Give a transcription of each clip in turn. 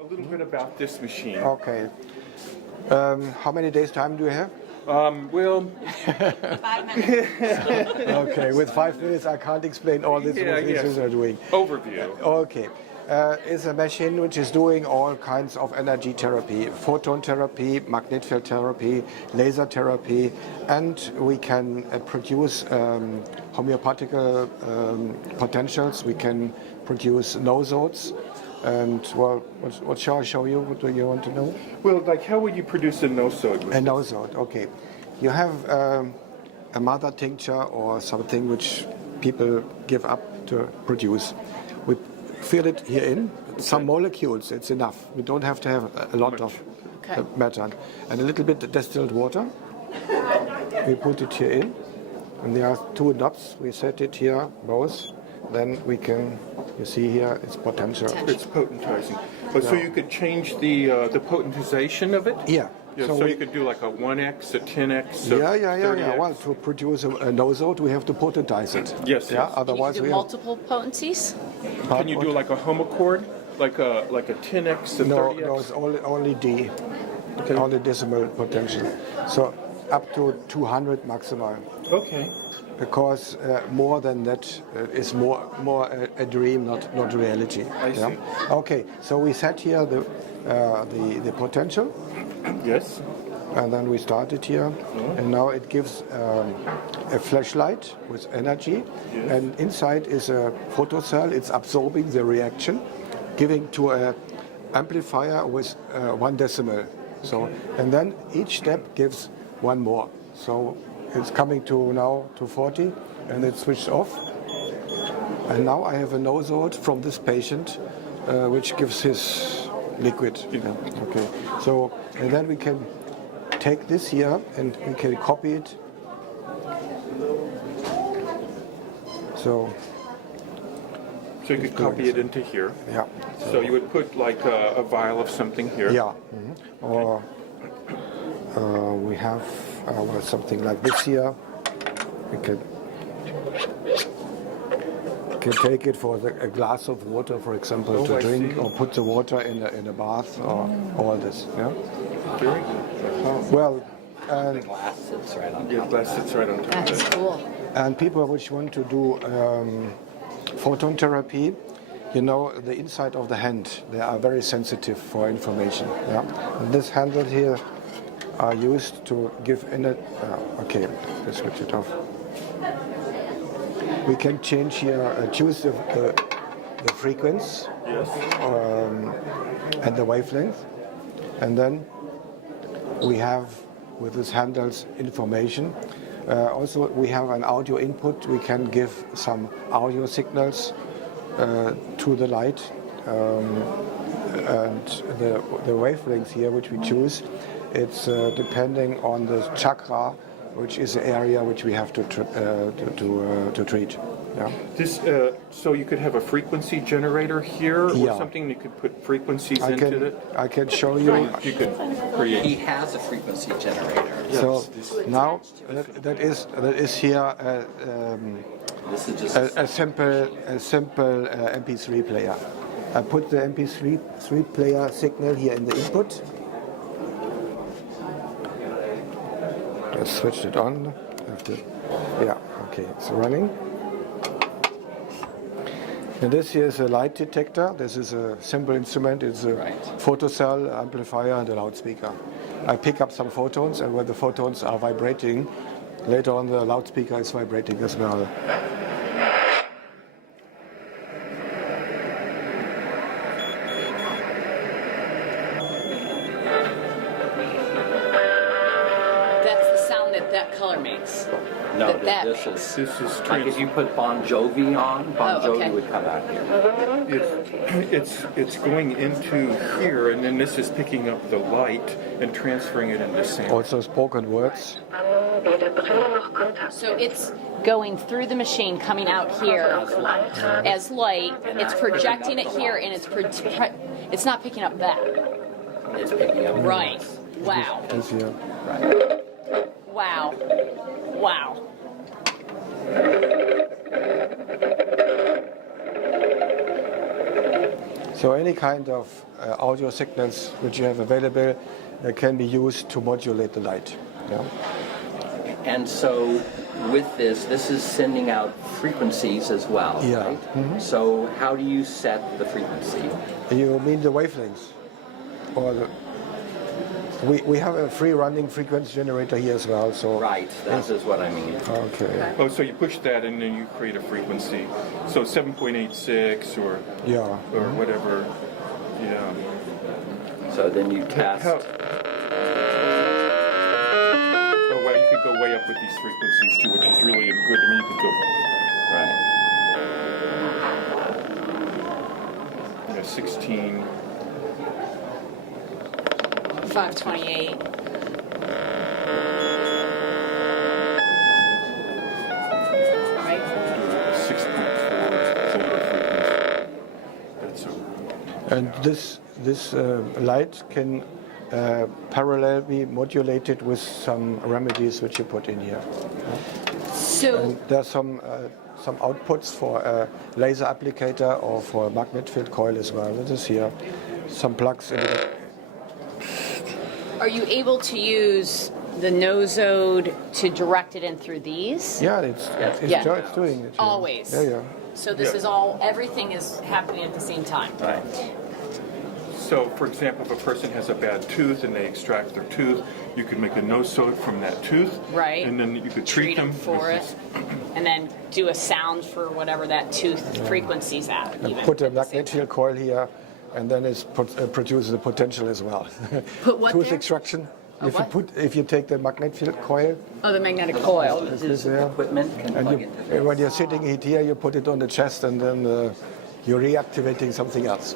a little bit about this machine. Okay. How many days time do you have? Well, 5 minutes. Okay, with 5 minutes I can't explain all this what these are doing. Overview. Okay. It's a machine which is doing all kinds of energy therapy, photon therapy, magnetic field therapy, laser therapy, and we can produce homeopathic potentials. We can produce nosodes. And well, what shall I show you? What do you want to know? Well, like how would you produce a nosode? A nosode, okay. You have a mother tincture or something which people give up to produce. We fill it here in, some molecules, it's enough. We don't have to have a lot of matter. And a little bit distilled water. We put it here in, and there are 2 knobs. We set it here, both. Then we can, you see here, it's potential. It's potentizing. But so you could change the potentization of it? Yeah. Yeah, so you could do like a 1x, a 10x, a 30x. Yeah. Well, to produce a nosode, we have to potentize it. Yes. Yeah. Otherwise, Can you do multiple potencies? Can you do like a homochord, like a 10x, a 30x? No, it's only D, only decimal potential. So up to 200 maximum. Okay. Because more than that is more a dream, not reality. I see. Okay, so we set here the potential. Yes. And then we start it here, and now it gives a flashlight with energy, and inside is a photocell. It's absorbing the reaction, giving to a amplifier with 1 decimal. So, and then each step gives 1 more. So it's coming to now to 40, and it's switched off. And now I have a nosode from this patient, which gives his liquid. Okay. So, and then we can take this here and we can copy it. So you could copy it into here. Yeah. So you would put like a vial of something here. Yeah. Or we have something like this here. We can take it for a glass of water, for example, to drink, or put the water in a bath, or all this. Yeah. Very good. Well, The glass sits right on top. Yeah, glass sits right on top of That's it. cool. and people which want to do photon therapy, you know, the inside of the hand, they are very sensitive for information. Yeah. And this handle here are used to give in it. Okay, let's switch it off. We can change here, choose the frequency and the wavelength, and then we have with these handles information. Also, we have an audio input. We can give some audio signals to the light, and the wavelengths here which we choose, it's depending on the chakra, which is the area which we have to treat. Yeah. This, so you could have a frequency generator here, or Yeah. something you could put frequencies into it. I can show you. You could create. He has a frequency generator. So now that is here This is just a simple MP3 player. I put the MP3 player signal here in the input. Let's switch it on. Yeah, okay, it's running. And this here is a light detector. This is a simple instrument. It's a photocell, amplifier, and a loudspeaker. I pick up some photons, and when the photons are vibrating, later on the loudspeaker is vibrating as well. That's the sound that color makes. no. that This makes. is This is like if you put Bon Jovi on, Bon Oh, okay. Jovi would come out here. it's going into here, and then this is picking up the light and transferring it into sound. Also spoken words. So it's going through the machine, coming out here as light. It's projecting it here, and it's not picking up that. It's picking up. Right. Wow. This here. Wow. Wow. So any kind of audio signals which you have available can be used to modulate the light. Yeah. And so with this is sending out frequencies as well, Yeah. right? So how do you set the frequency? You mean the wavelengths? Or we have a free running frequency generator here as well. So Right, that is what I mean. Okay. Oh, so you push that and then you create a frequency. So 7.86 or Yeah. whatever. Yeah. So then you test. How, oh wow, you could go way up with these frequencies too, which is really good. I mean, you could go Right. 16. 528. Right? 6.4 frequency. That's a And this light can parallel be modulated with some remedies which you put in here. So, And there's some outputs for a laser applicator or for a magnet field coil as well. It is here. Some plugs in it. are you able to use the nosode to direct it in through these? Yeah, it's doing it. Yeah. Always. Yeah. So this is all, everything is happening at the same time. Right. So, for example, if a person has a bad tooth and they extract their tooth, you could make a nosode from that tooth. Right. And then you could treat them for it, and then do a sound for whatever that tooth frequency's at. And even put a at the same magnet field coil here, and then it produces a potential as well. Put what Tooth there? extraction. A what? If you take the magnet field coil, Oh, the magnetic coil. this is there, Equipment can and plug into this. when you're sitting it here, you put it on the chest, and then you're reactivating something else.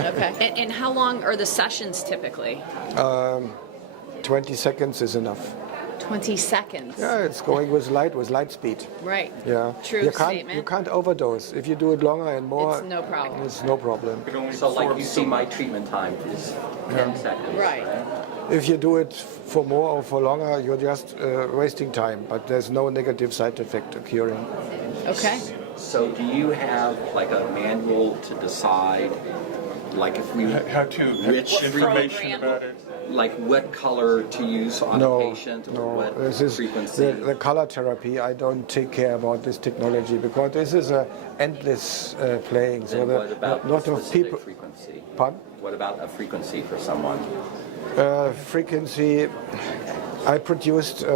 Okay. And how long are the sessions typically? 20 seconds is enough. 20 seconds. Yeah, it's going with light speed. Right. Yeah. True you can't, statement. You can't overdose. If you do it longer and more, It's no problem. It's no problem. It only So like absorbs you see my treatment time is 10 seconds. Right. If you do it for more or for longer, you're just wasting time. But there's no negative side effect occurring. Okay. So do you have like a manual to decide, like if we, how to Rich information program. about it. like what color to use on a patient or what This is frequency? the color therapy. I don't take care about this technology because this is a endless playing. So Then what a about lot a of specific people. frequency? Pardon? What about a frequency for someone? Frequency. I'm producing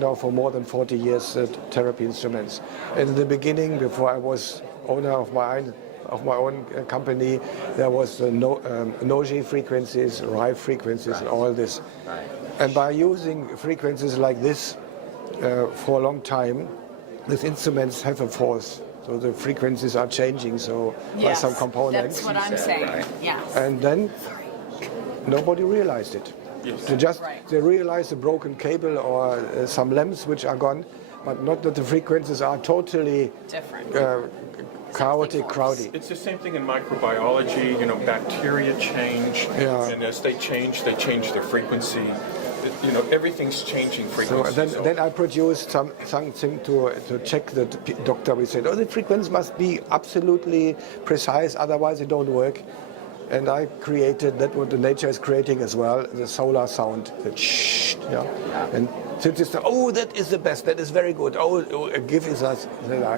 now for more than 40 years therapy instruments. In the beginning, before I was owner of my own company, there was no-G frequencies, RIFE frequencies, and all this. Right. And by using frequencies like this for a long time, these instruments have a force. So the frequencies are changing. So by some components. That's what I'm saying. right. Yes. And then nobody realized it. Yes. They realized a broken cable or some lamps which are gone, but not that the frequencies are totally Different. chaotic, crowdy. It's the same thing in microbiology. You know, bacteria change, Yeah. and as they change their frequency. You know, everything's changing So frequency. then I produced something to check the doctor. We said, oh, the frequency must be absolutely precise, otherwise it don't work. And I created that what the nature is creating as well, the solar sound, the shh, yeah. And since oh, that is the best, that is very good. Oh, give us that.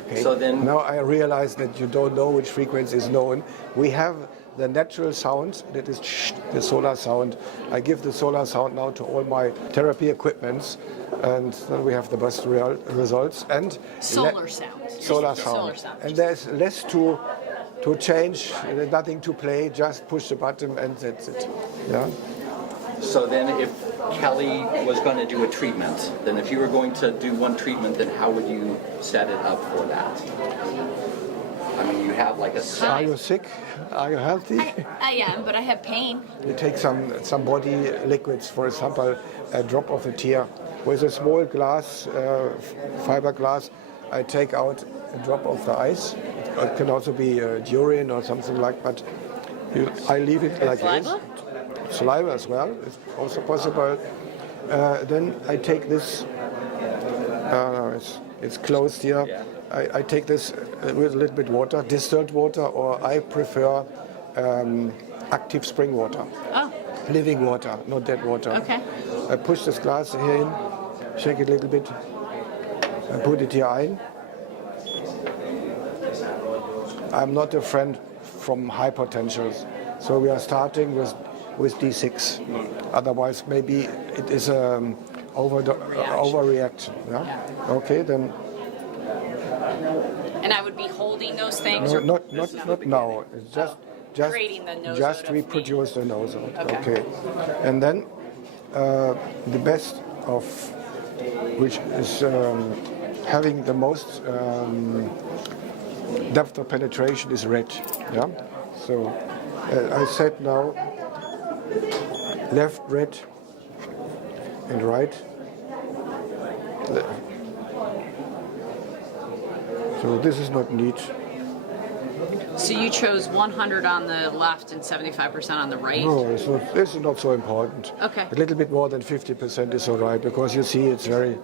Okay. So then- now I realize that you don't know which frequency is known. We have the natural sound, that is shh, the solar sound. I give the solar sound now to all my therapy equipments, and then we have the best results. And Solar sound. solar Solar sound. sound. And there's less to change, there's nothing to play, just push the button and that's it. Yeah. So then if Kelly was going to do a treatment, then if you were going to do one treatment, then how would you set it up for that? I mean, you have like a set. Are you sick? Are you healthy? I am, but I have pain. You take some body liquids, for example, a drop of a tear. With a small glass, fiber glass, I take out a drop of the ice. It can also be urine or something like that. I leave it like Saliva? this. Saliva as well, it's also possible. Then I take this, it's closed here. Yeah. I take this with a little bit water, distilled water, or I prefer active spring water. Oh, Living water, not dead water. okay. I push this glass here in, shake it a little bit, and put it here in. I'm not a friend from high potentials, so we are starting with D6. Otherwise, maybe it is overreaction. Yeah? Okay, then. And I would be holding those things? No, or not now. It's just creating the nosode just of reproduce the nosode. Okay. And then the best of which is having the most depth of penetration is red. Yeah. So I said now left red and right. So this is not neat. So you chose 100 on the left and 75% on the right? No, it's not so important. Okay. A little bit more than 50% is all right, because you see it's very,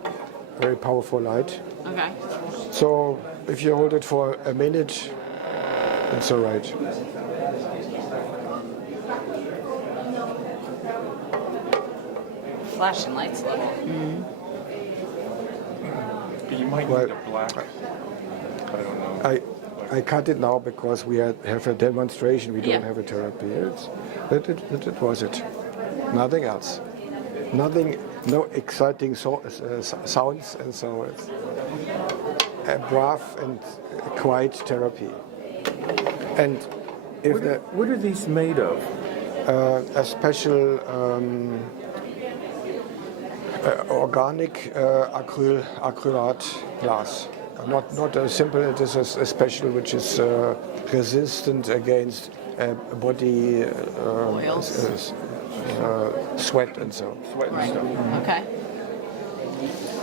very powerful light. Okay. So if you hold it for a minute, it's all right. Flashing lights level. You might Well, need a black. I don't know. I cut it now because we have a demonstration. We don't Yeah. have a therapy. That was it. Nothing else. Nothing. No exciting sounds, and so it's a brav and quiet therapy. And if What are these made of? a special organic acrylate glass. Not a simple, it is a special which is resistant against body Oils. sweat and so. Sweat and stuff. Okay.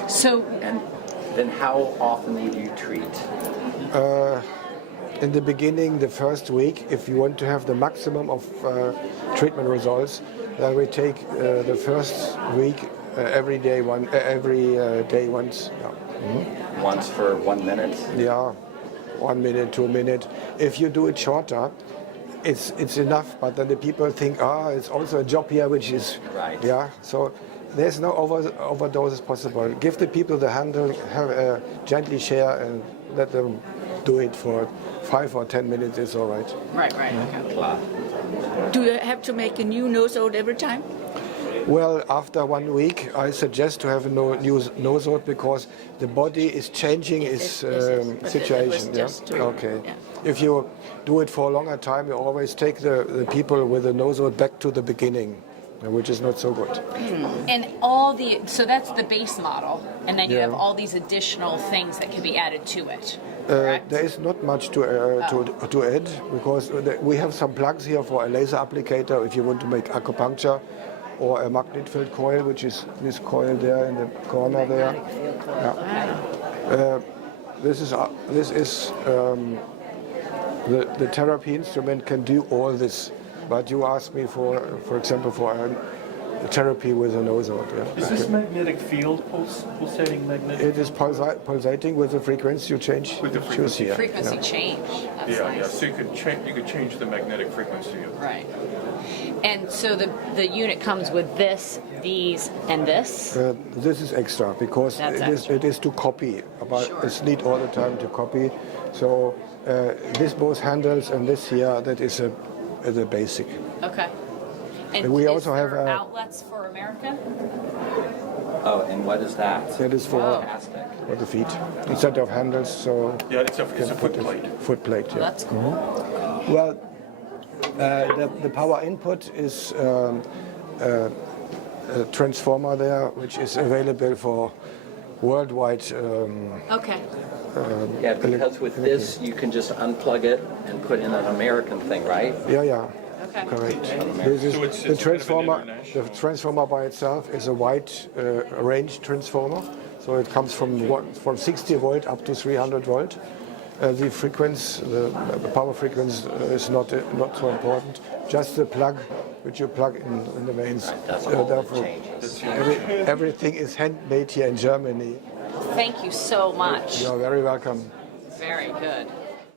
So, And then how often would you treat? In the beginning, the first week, if you want to have the maximum of treatment results, then we take the first week every day once. Yeah. Once for 1 minute? Yeah, 1 minute, 2 minutes. If you do it shorter, it's enough. But then the people think, it's also a job here, which is Right. Yeah. So there's no overdoses possible. Give the people the handle, gently share, and let them do it for 5 or 10 minutes. It's all right. right, okay. Klar. Do you have to make a new nosode every time? Well, after 1 week, I suggest to have a new nosode because the body is changing its Yes, but it was situation. just to- Okay. yeah. If you do it for a longer time, you always take the people with the nosode back to the beginning, which is not so good. And so that's the base model, and then you Yeah. have all these additional things that can be added to it. Correct? There is not much to add because we have some plugs here for a laser applicator if you want to make acupuncture, or a magnet field coil, which is this coil there in the corner there. Yeah. This is the therapy instrument can do all this, but you asked me for example, for a therapy with a nosode. Yeah. Is this magnetic field pulsating magnetic? It is pulsating with the frequency you change. With the choose frequency. here. Frequency Yeah. change. That's Yeah, nice. So you could change the magnetic frequency. Right. And so the unit comes with this, these, and this. This is extra because That's it is to copy. But Sure. it's need all the time to copy. So this both handles and this here, that is a basic. Okay. And We is also have there a- outlets for America? Oh, and what is that? That is for Fantastic. the feet instead of handles. So Yeah, it's a foot plate. foot plate. Oh, Yeah. that's cool. Well, the power input is a transformer there, which is available for worldwide. Okay. Yeah, because with this, you can just unplug it and put in an American thing, right? Yeah. Okay. Correct. This is So it's the a bit of an transformer. The international- transformer by itself is a wide range transformer, so it comes from 60 volt up to 300 volt. The frequency, the power frequency is not so important. Just the plug, which you plug in the mains. That's all that Therefore, changes. everything is handmade here in Germany. Thank you so much. You're very welcome. Very good.